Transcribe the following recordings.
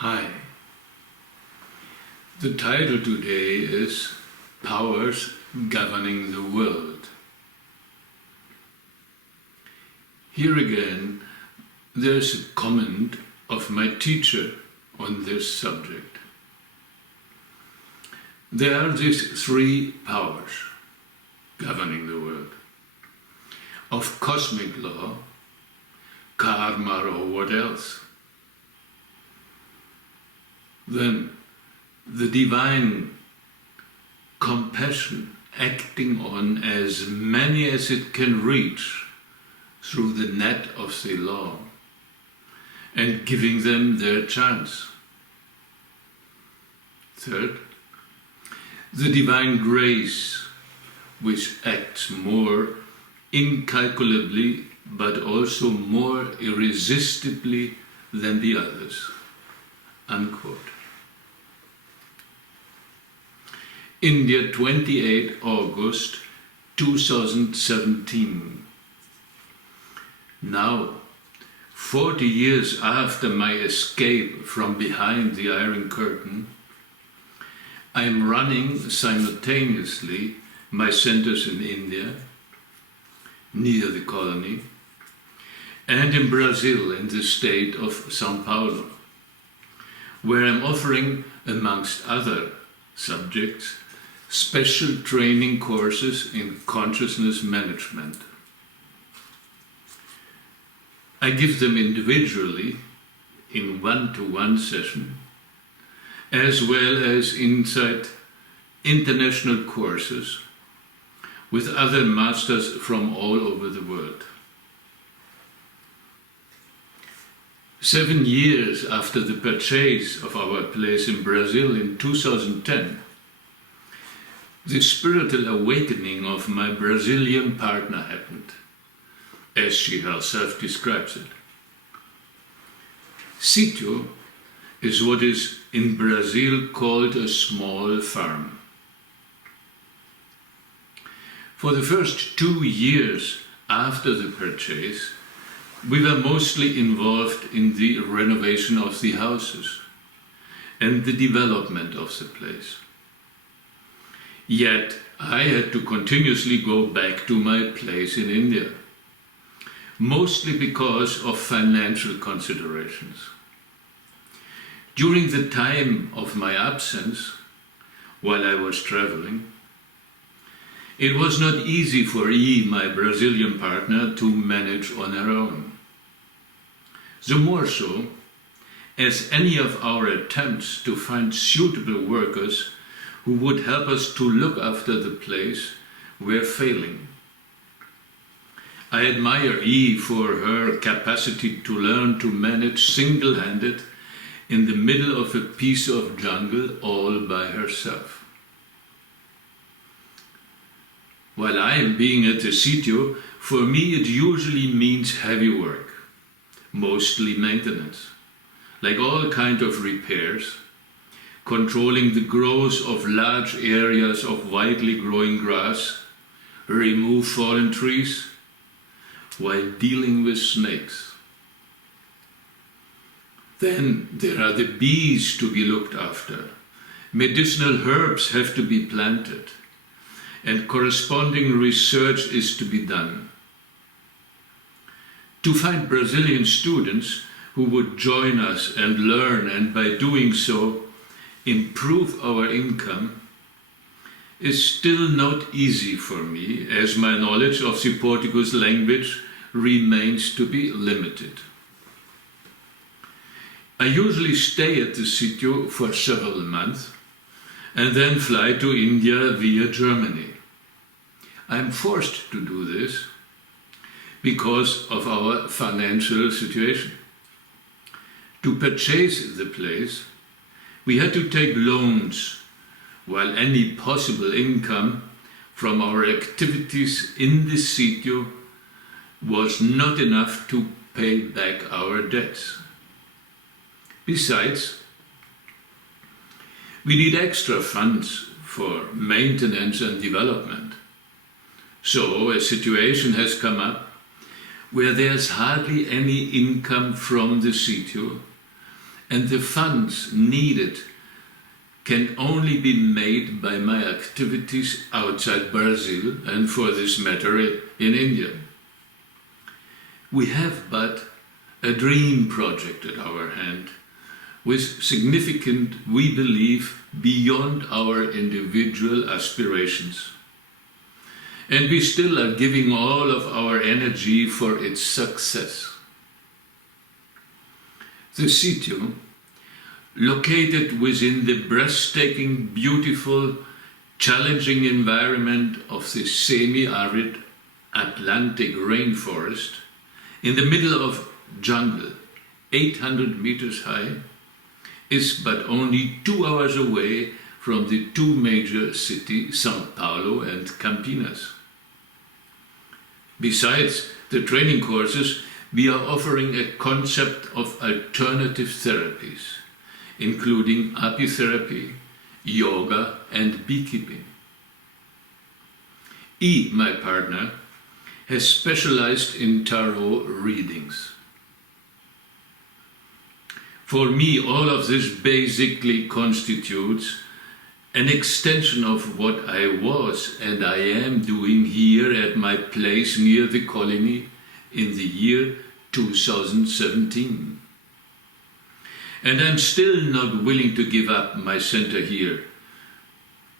Hi. The title today is Powers Governing the World. Here again, there's a comment of my teacher on this subject. There are these three powers governing the world. Of cosmic law, karma or what else. Then the divine compassion acting on as many as it can reach through the net of the law and giving them their chance. Third, the divine grace, which acts more incalculably but also more irresistibly than the others. Unquote. India, 28 August 2017. Now, 40 years after my escape from behind the Iron Curtain, I am running simultaneously my centers in India, near the colony, and in Brazil in the state of São Paulo, where I am offering, amongst other subjects, special training courses in consciousness management. I give them individually in one-to-one session, as well as inside international courses with other masters from all over the world. 7 years after the purchase of our place in Brazil in 2010, the spiritual awakening of my Brazilian partner happened, as she herself describes it. Sítio is what is in Brazil called a small farm. For the first 2 years after the purchase, we were mostly involved in the renovation of the houses and the development of the place. Yet I had to continuously go back to my place in India, mostly because of financial considerations. During the time of my absence, while I was traveling, it was not easy for my Brazilian partner, to manage on her own. The more so, as any of our attempts to find suitable workers who would help us to look after the place were failing. I admire for her capacity to learn to manage single-handed in the middle of a piece of jungle all by herself. While I am being at the sítio, for me it usually means heavy work, mostly maintenance, like all kinds of repairs, controlling the growth of large areas of widely growing grass, remove fallen trees, while dealing with snakes. Then there are the bees to be looked after. Medicinal herbs have to be planted, and corresponding research is to be done. To find Brazilian students who would join us and learn, and by doing so improve our income, is still not easy for me, as my knowledge of the Portuguese language remains to be limited. I usually stay at the sítio for several months and then fly to India via Germany. I am forced to do this because of our financial situation. To purchase the place, we had to take loans, while any possible income from our activities in the sítio was not enough to pay back our debts. Besides, we need extra funds for maintenance and development. So a situation has come up where there's hardly any income from the sítio, and the funds needed can only be made by my activities outside Brazil and, for this matter, in India. We have but a dream project at our hand, with significant, we believe, beyond our individual aspirations. And we still are giving all of our energy for its success. The sitio, located within the breathtaking, beautiful, challenging environment of the semi-arid Atlantic rainforest, in the middle of jungle, 800 meters high, is but only 2 hours away from the two major cities, São Paulo and Campinas. Besides the training courses, we are offering a concept of alternative therapies, including apitherapy, yoga, and beekeeping. My partner, has specialized in tarot readings. For me, all of this basically constitutes an extension of what I was and I am doing here at my place near the colony in the year 2017. And I'm still not willing to give up my center here,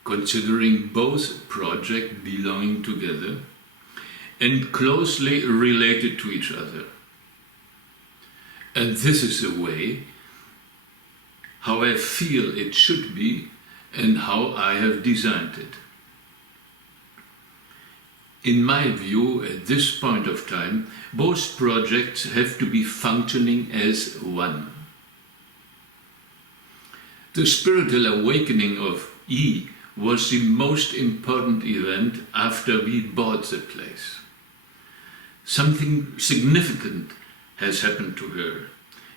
considering both projects belonging together and closely related to each other. And this is the way how I feel it should be and how I have designed it. In my view, at this point of time, both projects have to be functioning as one. The spiritual awakening of E was the most important event after we bought the place. Something significant has happened to her.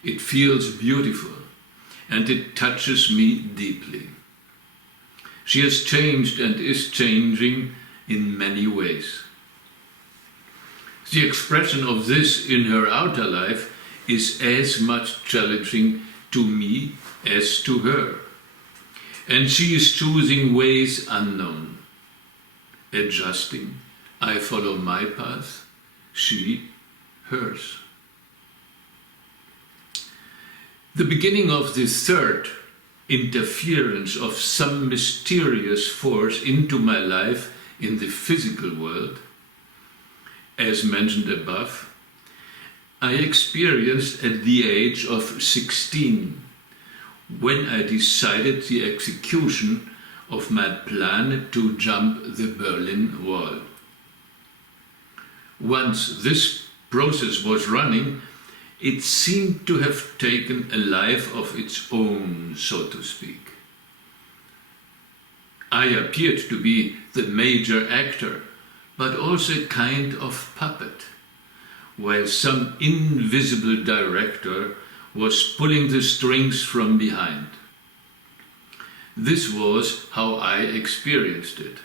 It feels beautiful and it touches me deeply. She has changed and is changing in many ways. The expression of this in her outer life is as much challenging to me as to her. And she is choosing ways unknown. Adjusting, I follow my path, she hers. The beginning of the third interference of some mysterious force into my life in the physical world, as mentioned above, I experienced at the age of 16, when I decided the execution of my plan to jump the Berlin Wall. Once this process was running, it seemed to have taken a life of its own, so to speak. I appeared to be the major actor, but also a kind of puppet, while some invisible director was pulling the strings from behind. This was how I experienced it.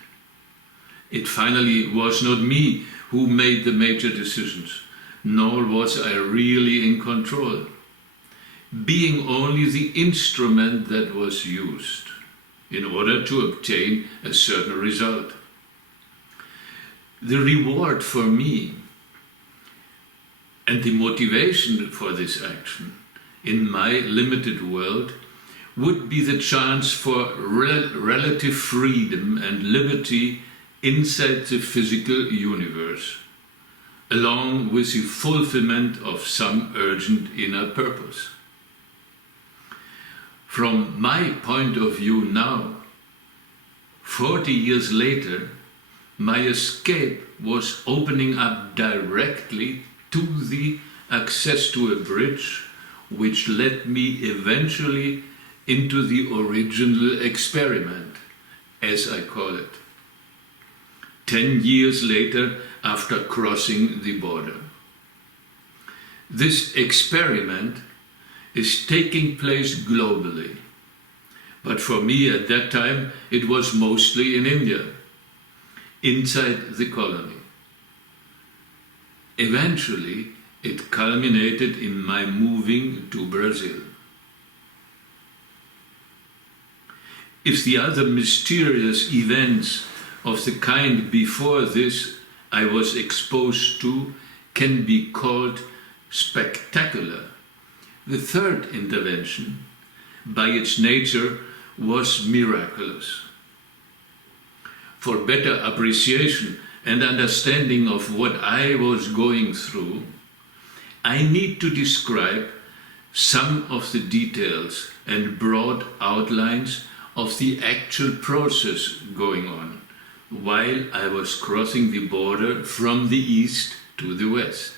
It finally was not me who made the major decisions, nor was I really in control, being only the instrument that was used in order to obtain a certain result. The reward for me and the motivation for this action in my limited world would be the chance for relative freedom and liberty inside the physical universe, along with the fulfillment of some urgent inner purpose. From my point of view now, 40 years later, my escape was opening up directly to the access to a bridge which led me eventually into the original experiment, as I call it, 10 years later after crossing the border. This experiment is taking place globally, but for me at that time it was mostly in India, inside the colony. Eventually, it culminated in my moving to Brazil. if the other mysterious events of the kind before this I was exposed to can be called spectacular, the third intervention, by its nature, was miraculous. For better appreciation and understanding of what I was going through, I need to describe some of the details and broad outlines of the actual process going on while I was crossing the border from the east to the west.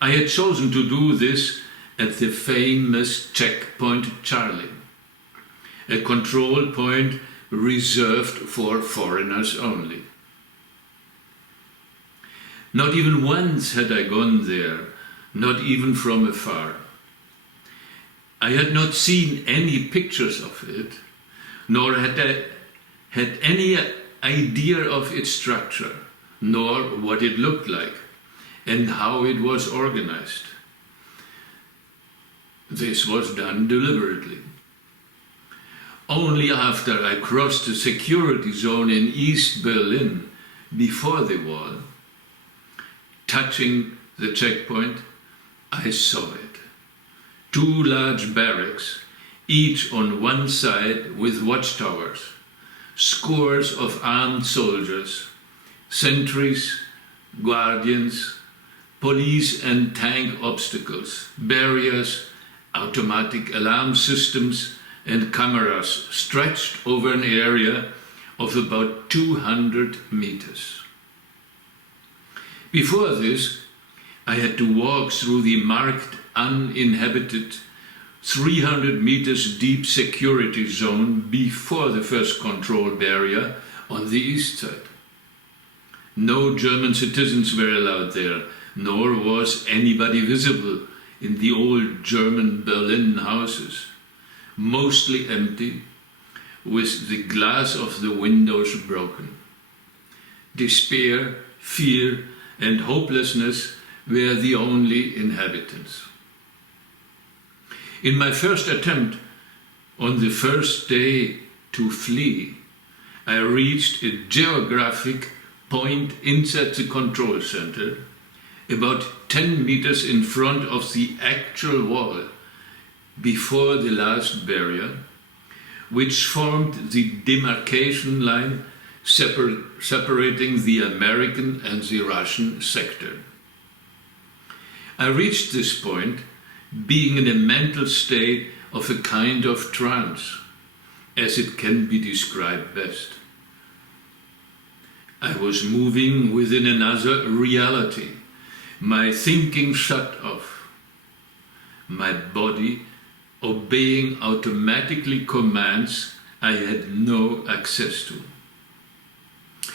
I had chosen to do this at the famous checkpoint Charlie, a control point reserved for foreigners only. Not even once had I gone there, not even from afar. I had not seen any pictures of it, nor had I had any idea of its structure, nor what it looked like, and how it was organized. This was done deliberately. Only after I crossed the security zone in East Berlin, before the wall, touching the checkpoint, I saw it. 2 large barracks, each on one side with watchtowers, scores of armed soldiers, sentries, guardians, police and tank obstacles, barriers, automatic alarm systems, and cameras stretched over an area of about 200 meters. Before this, I had to walk through the marked, uninhabited, 300 meters deep security zone before the first control barrier on the east side. No German citizens were allowed there, nor was anybody visible in the old German Berlin houses, mostly empty, with the glass of the windows broken. Despair, fear, and hopelessness were the only inhabitants. In my first attempt, on the first day to flee, I reached a geographic point inside the control center, about 10 meters in front of the actual wall, before the last barrier, which formed the demarcation line separating the American and the Russian sector. I reached this point being in a mental state of a kind of trance, as it can be described best. I was moving within another reality, my thinking shut off, my body obeying automatically commands I had no access to.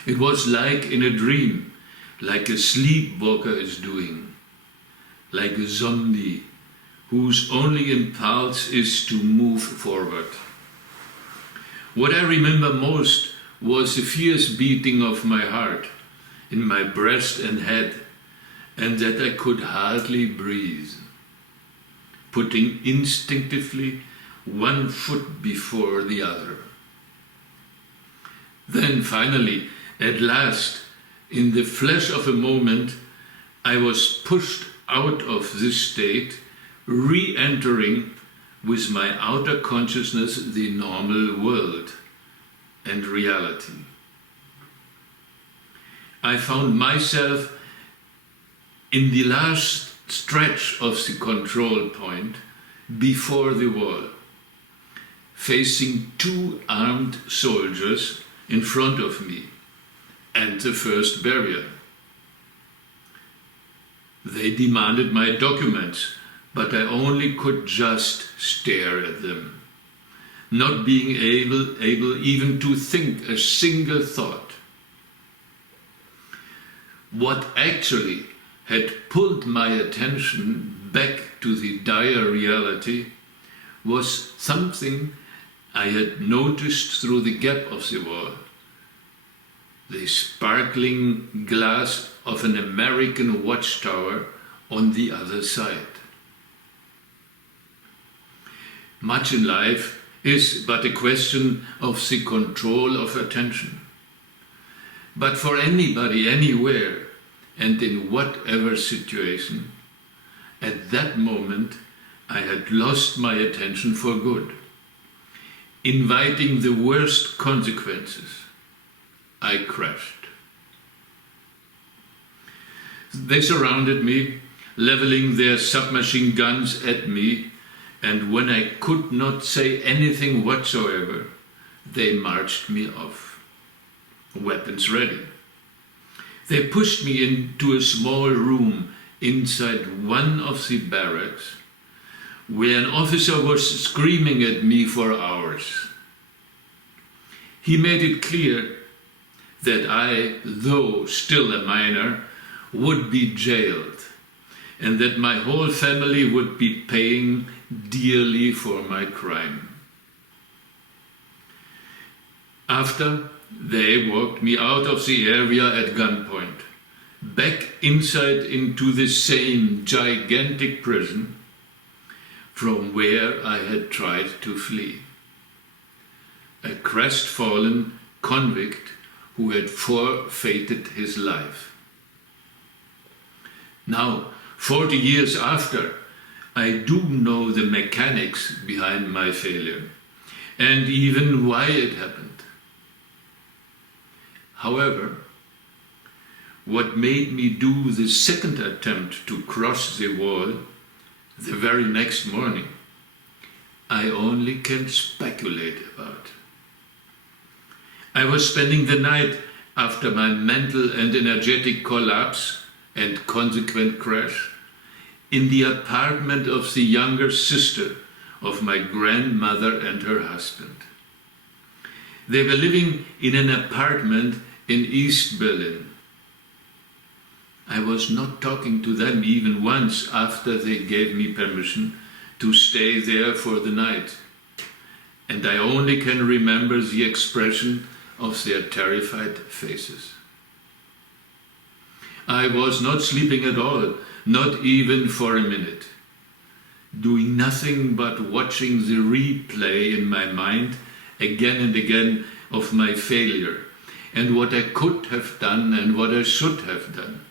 It was like in a dream, like a sleepwalker is doing, like a zombie whose only impulse is to move forward. What I remember most was the fierce beating of my heart in my breast and head, and that I could hardly breathe, putting instinctively one foot before the other. Then finally, at last, in the flash of a moment, I was pushed out of this state, re-entering with my outer consciousness the normal world and reality. I found myself in the last stretch of the control point before the wall, facing 2 armed soldiers in front of me and the first barrier. They demanded my documents, but I only could just stare at them, not being able even to think a single thought. What actually had pulled my attention back to the dire reality was something I had noticed through the gap of the wall, the sparkling glass of an American watchtower on the other side. Much in life, is but a question of the control of attention. But for anybody, anywhere, and in whatever situation, at that moment I had lost my attention for good, inviting the worst consequences. I crashed. They surrounded me, leveling their submachine guns at me, and when I could not say anything whatsoever, they marched me off, weapons ready. They pushed me into a small room inside one of the barracks, where an officer was screaming at me for hours. He made it clear that I, though still a minor, would be jailed, and that my whole family would be paying dearly for my crime. After, they walked me out of the area at gunpoint, back inside into the same gigantic prison from where I had tried to flee. A crestfallen convict who had forfeited his life. Now, 40 years after, I do know the mechanics behind my failure, and even why it happened. However, what made me do the second attempt to cross the wall the very next morning, I only can speculate about. I was spending the night after my mental and energetic collapse and consequent crash in the apartment of the younger sister of my grandmother and her husband. They were living in an apartment in East Berlin. I was not talking to them even once after they gave me permission to stay there for the night, and I only can remember the expression of their terrified faces. I was not sleeping at all, not even for a minute, doing nothing but watching the replay in my mind again and again of my failure and what I could have done and what I should have done.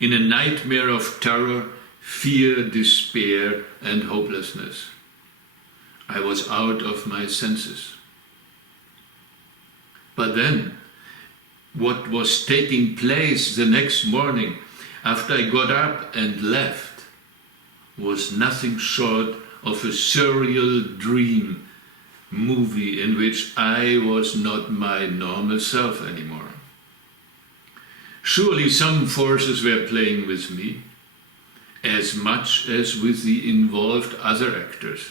In a nightmare of terror, fear, despair, and hopelessness. I was out of my senses. But then, what was taking place the next morning after I got up and left was nothing short of a surreal dream movie in which I was not my normal self anymore. Surely some forces were playing with me, as much as with the involved other actors,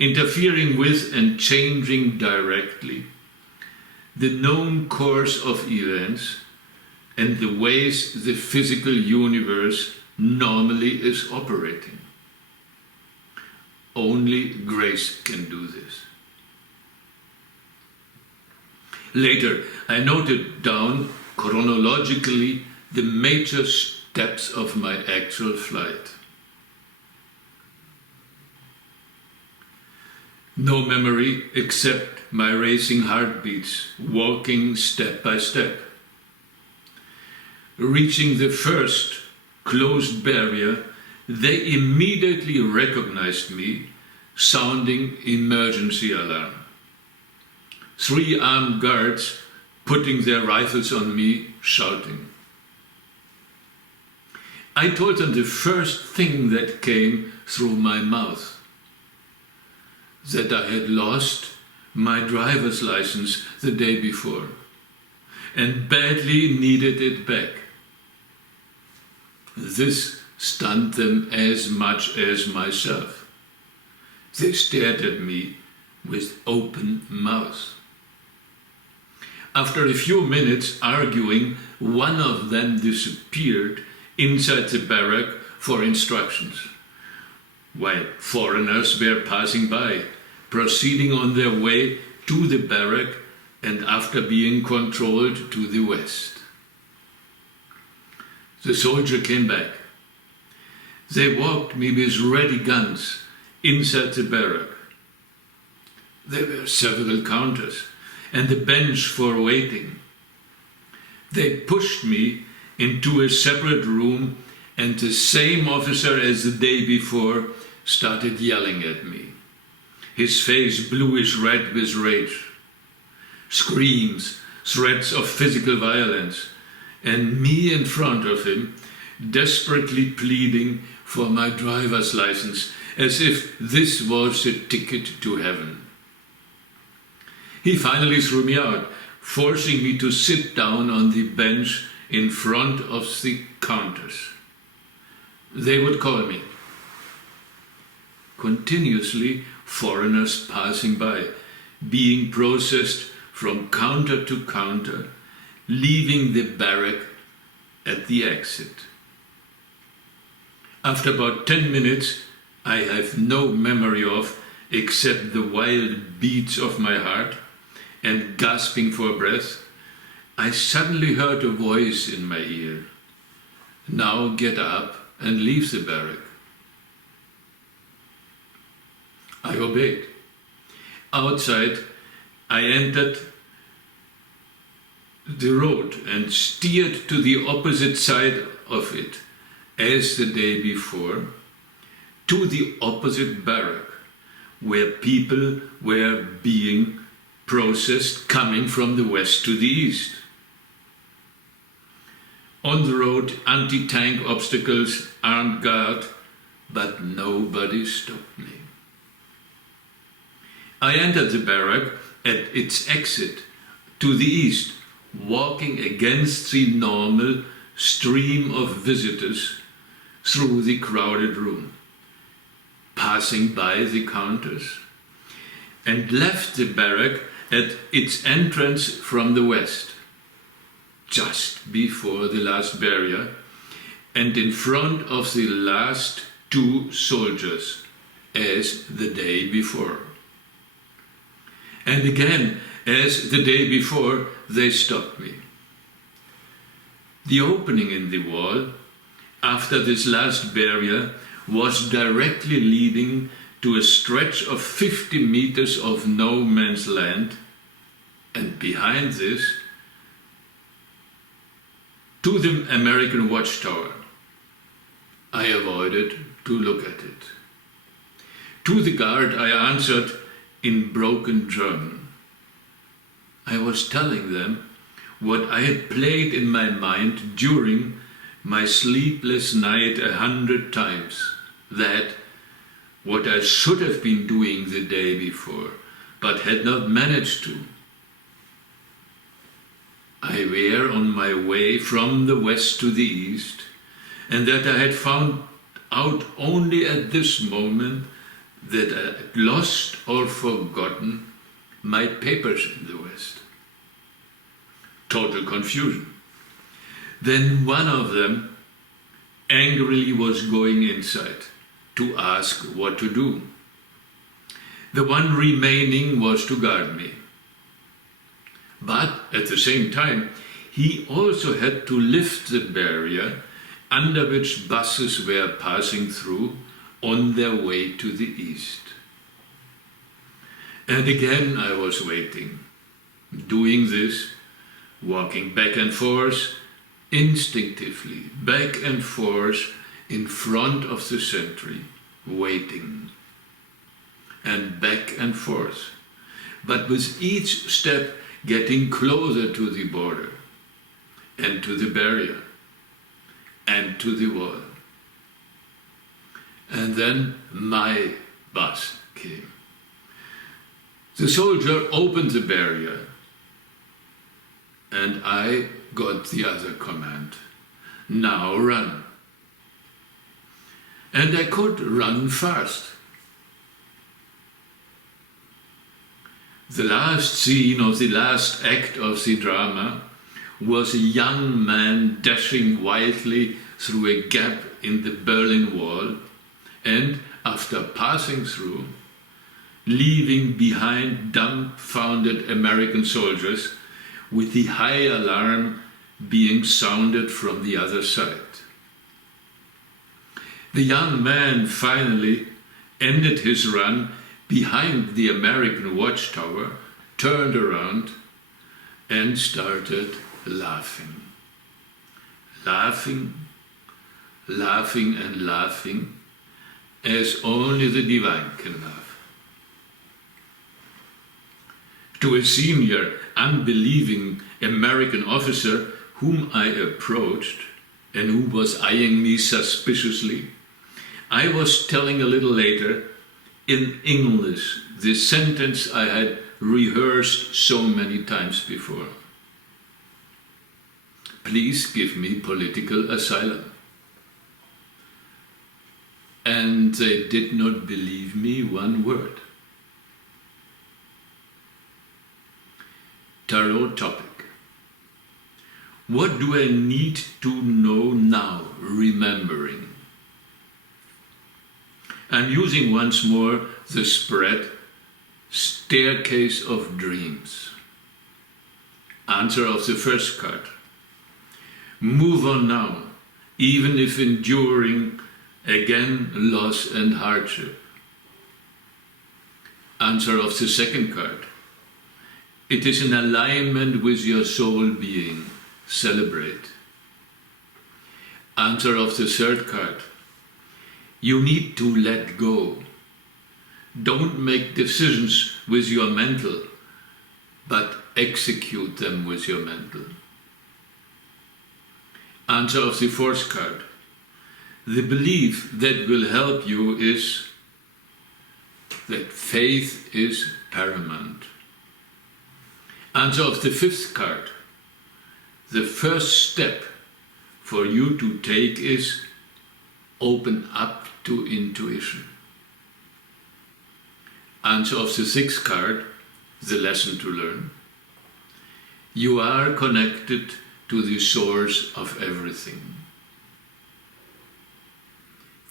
interfering with and changing directly the known course of events and the ways the physical universe normally is operating. Only grace can do this. Later, I noted down chronologically the major steps of my actual flight. No memory except my racing heartbeats, walking step by step. Reaching the first closed barrier, they immediately recognized me, sounding emergency alarm. 3 armed guards putting their rifles on me, shouting. I told them the first thing that came through my mouth, that I had lost my driver's license the day before and badly needed it back. This stunned them as much as myself. They stared at me with open mouths. After a few minutes arguing, one of them disappeared inside the barrack for instructions, while foreigners were passing by, proceeding on their way to the barrack and after being controlled to the west. The soldier came back. They walked me with ready guns inside the barrack. There were several counters and the bench for waiting. They pushed me into a separate room, and the same officer as the day before started yelling at me, his face bluish red with rage. Screams, threats of physical violence, and me in front of him, desperately pleading for my driver's license, as if this was a ticket to heaven. He finally threw me out, forcing me to sit down on the bench in front of the counters. They would call me. Continuously, foreigners passing by, being processed from counter to counter, leaving the barrack at the exit. After about 10 minutes, I have no memory of except the wild beats of my heart and gasping for breath, I suddenly heard a voice in my ear. Now get up and leave the barrack. I obeyed. Outside, I entered the road and steered to the opposite side of it, as the day before, to the opposite barrack, where people were being processed coming from the west to the east. On the road, anti-tank obstacles, armed guard, but nobody stopped me. I entered the barrack at its exit to the east, walking against the normal stream of visitors through the crowded room, passing by the counters, and left the barrack at its entrance from the west, just before the last barrier, and in front of the last two soldiers, as the day before. And again, as the day before, they stopped me. The opening in the wall, after this last barrier, was directly leading to a stretch of 50 meters of no man's land, and behind this, to the American watchtower. I avoided to look at it. To the guard I answered in broken German. I was telling them what I had played in my mind during my sleepless night 100 times, that what I should have been doing the day before, but had not managed to. I were on my way from the west to the east, and that I had found out only at this moment that I had lost or forgotten my papers in the west. Total confusion. Then one of them angrily was going inside to ask what to do. The one remaining was to guard me. But at the same time, he also had to lift the barrier under which buses were passing through on their way to the east. And again I was waiting, doing this, walking back and forth, instinctively, back and forth in front of the sentry, waiting, and back and forth, but with each step getting closer to the border, and to the barrier, and to the wall. And then my bus came. The soldier opened the barrier, and I got the other command, now run. And I could run fast. The last scene of the last act of the drama was a young man dashing wildly through a gap in the Berlin Wall, and after passing through, leaving behind dumbfounded American soldiers with the high alarm being sounded from the other side. The young man finally ended his run behind the American watchtower, turned around and started laughing. Laughing, laughing and laughing, as only the divine can laugh. To a senior, unbelieving American officer whom I approached and who was eyeing me suspiciously, I was telling a little later in English the sentence I had rehearsed so many times before. Please give me political asylum. And they did not believe me one word. Tarot topic. What do I need to know now, remembering? I'm using once more the spread Staircase of Dreams. Answer of the first card. Move on now, even if enduring again loss and hardship. Answer of the second card. It is in alignment with your soul being. Celebrate. Answer of the third card. You need to let go. Don't make decisions with your mental, but execute them with your mental. Answer of the fourth card. The belief that will help you is that faith is paramount. Answer of the fifth card. The first step for you to take is open up to intuition. Answer of the sixth card, the lesson to learn. You are connected to the source of everything.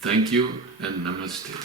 Thank you and namaste.